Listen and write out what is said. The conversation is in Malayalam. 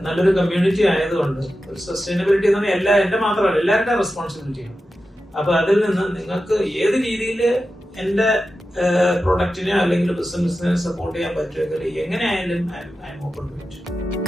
നല്ലൊരു കമ്മ്യൂണിറ്റി ആയതുകൊണ്ട് ഒരു സസ്റ്റൈനബിലിറ്റി എന്ന് പറഞ്ഞാൽ എന്റെ മാത്രമല്ല എല്ലാവരുടെ റെസ്പോൺസിബിലിറ്റിയാണ്. അപ്പൊ അതിൽ നിന്ന് നിങ്ങൾക്ക് ഏത് രീതിയിൽ എന്റെ പ്രൊഡക്റ്റിനെ അല്ലെങ്കിൽ ബിസിനസിനെ സപ്പോർട്ട് ചെയ്യാൻ പറ്റുമെങ്കിൽ എങ്ങനെയായാലും I'm open to it.